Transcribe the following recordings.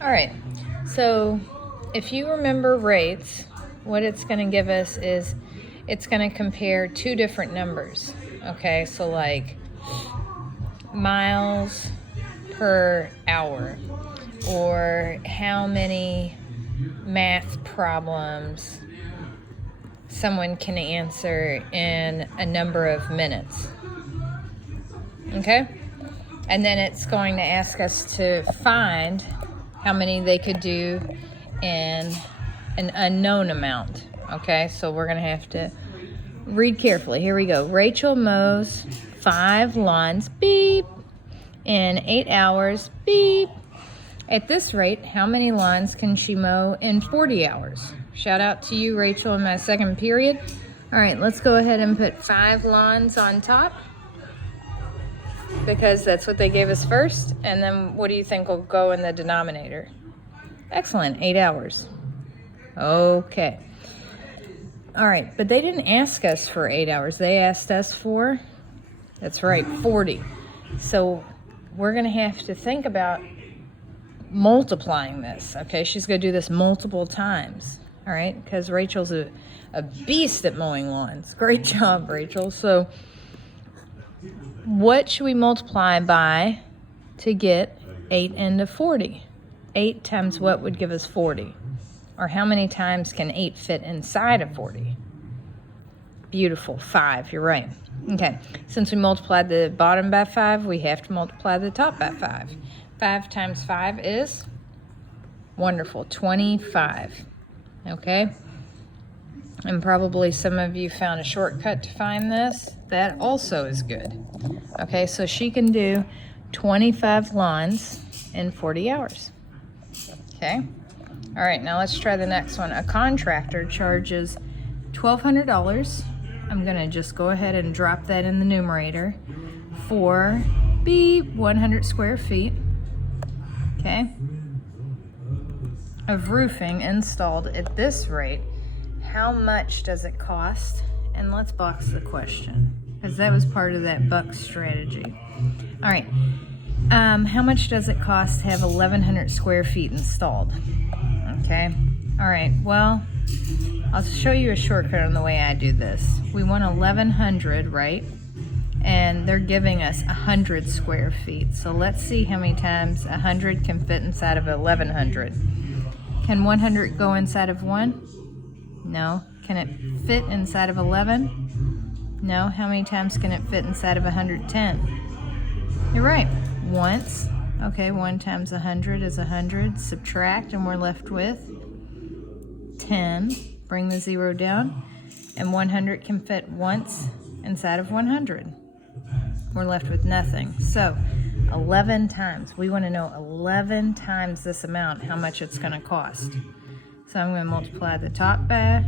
All right, so if you remember rates, what it's going to give us is it's going to compare two different numbers. Okay, so like miles per hour, or how many math problems someone can answer in a number of minutes. Okay? And then it's going to ask us to find how many they could do in an unknown amount. Okay, so we're going to have to read carefully. Here we go. Rachel mows 5 lawns, beep, in 8 hours, beep. At this rate, how many lawns can she mow in 40 hours? Shout out to you, Rachel, in my second period. All right, let's go ahead and put 5 lawns on top, because that's what they gave us first. And then what do you think will go in the denominator? Excellent, 8 hours. Okay. All right, but they didn't ask us for 8 hours. They asked us for, that's right, 40. So we're going to have to think about multiplying this. Okay, she's going to do this multiple times. All right, because Rachel's a beast at mowing lawns. Great job, Rachel. So what should we multiply by to get 8 into 40? 8 times what would give us 40? Or how many times can 8 fit inside of 40? Beautiful, 5, you're right. Okay, since we multiplied the bottom by 5, we have to multiply the top by 5. 5 times 5 is, wonderful, 25. Okay, and probably some of you found a shortcut to find this. That also is good. Okay, so she can do 25 lawns in 40 hours. Okay, all right, now let's try the next one. A contractor charges $1,200. I'm gonna just go ahead and drop that in the numerator for 100 square feet, okay, of roofing installed at this rate. How much does it cost? And let's box the question, because that was part of that buck strategy. All right, how much does it cost to have 1,100 square feet installed? Okay, all right, well, I'll show you a shortcut on the way I do this. We want 1,100, right? And they're giving us 100 square feet. So let's see how many times 100 can fit inside of 1,100. Can 100 go inside of 1? No. Can it fit inside of 11? No. How many times can it fit inside of 110? You're right. Once. Okay, 1 times 100 is 100. Subtract, and we're left with 10. Bring the 0 down, and 100 can fit once inside of 100. We're left with nothing. So 11 times. We want to know 11 times this amount, how much it's going to cost. So I'm going to multiply the top by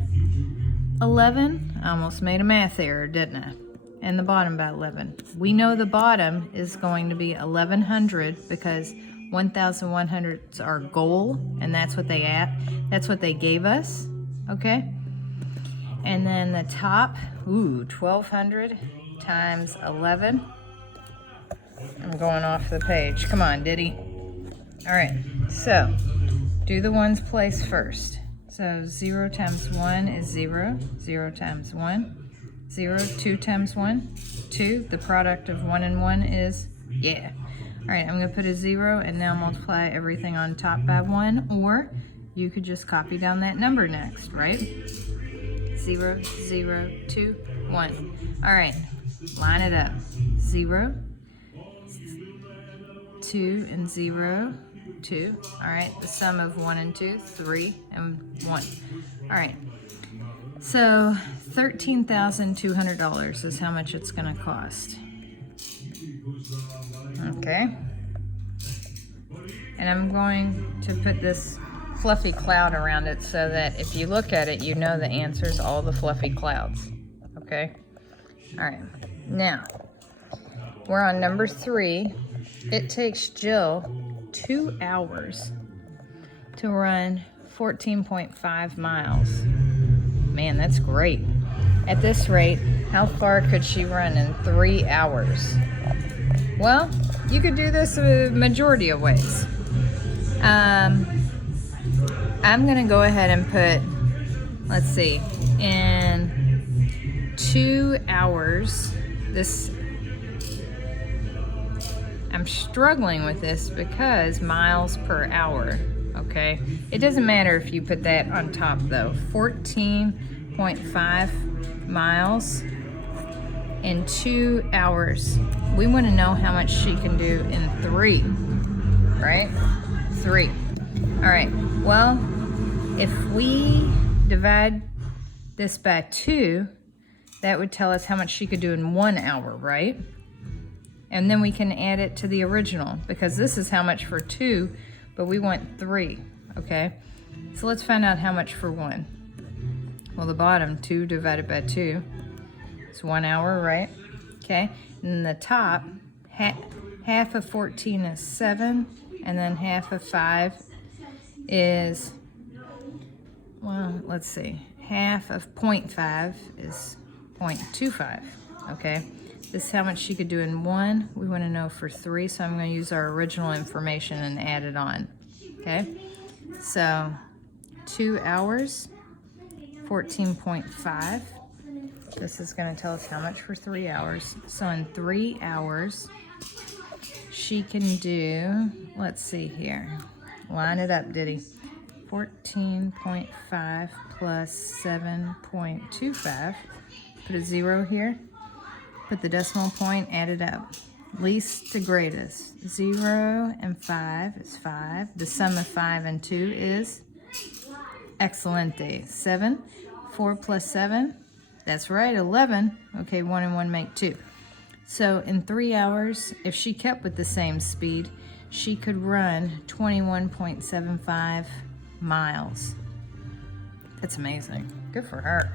11. I almost made a math error, didn't I? And the bottom by 11. We know the bottom is going to be 1,100 because 1,100 is our goal, and that's what they gave us. Okay, and then the top, 1,200 times 11. I'm going off the page. Come on, Diddy. All right, so do the ones place first. So 0 times 1 is 0. 0 times 1, 0. 2 times 1, 2. The product of 1 and 1 is, yeah. All right, I'm going to put a 0 and now multiply everything on top by 1, or you could just copy down that number next, right? 0, 0, 2, 1. All right, line it up. 0, 2, and 0, 2. All right, the sum of 1 and 2, 3, and 1. All right, so $13,200 is how much it's going to cost. Okay, and I'm going to put this fluffy cloud around it so that if you look at it, you know the answer is all the fluffy clouds. Okay? All right. Now, we're on number 3. It takes Jill 2 hours to run 14.5 miles. Man, that's great. At this rate, how far could she run in 3 hours? Well, you could do this a majority of ways. I'm gonna go ahead and put, let's see, in 2 hours, this, I'm struggling with this because miles per hour, okay? It doesn't matter if you put that on top though. 14.5 miles in 2 hours. We want to know how much she can do in 3, right? 3. All right, well, if we divide this by 2, that would tell us how much she could do in 1 hour, right? And then we can add it to the original because this is how much for 2, but we want 3, okay? So let's find out how much for 1. Well, the bottom, 2 divided by 2, is 1 hour, right? Okay, and the top, half of 14 is 7, and then half of 5 is, well, let's see, half of 0.5 is 0.25, okay? This is how much she could do in 1. We want to know for 3, so I'm going to use our original information and add it on, okay? So 2 hours, 14.5. This is going to tell us how much for 3 hours. So in 3 hours, she can do, let's see here, line it up, Diddy. 14.5 plus 7.25. Put a 0 here. Put the decimal point, add it up. Least to greatest. 0 and 5 is 5. The sum of 5 and 2 is excelente. 7. 4 plus 7, that's right, 11. Okay, 1 and 1 make 2. So in 3 hours, if she kept with the same speed, she could run 21.75 miles. That's amazing. Good for her.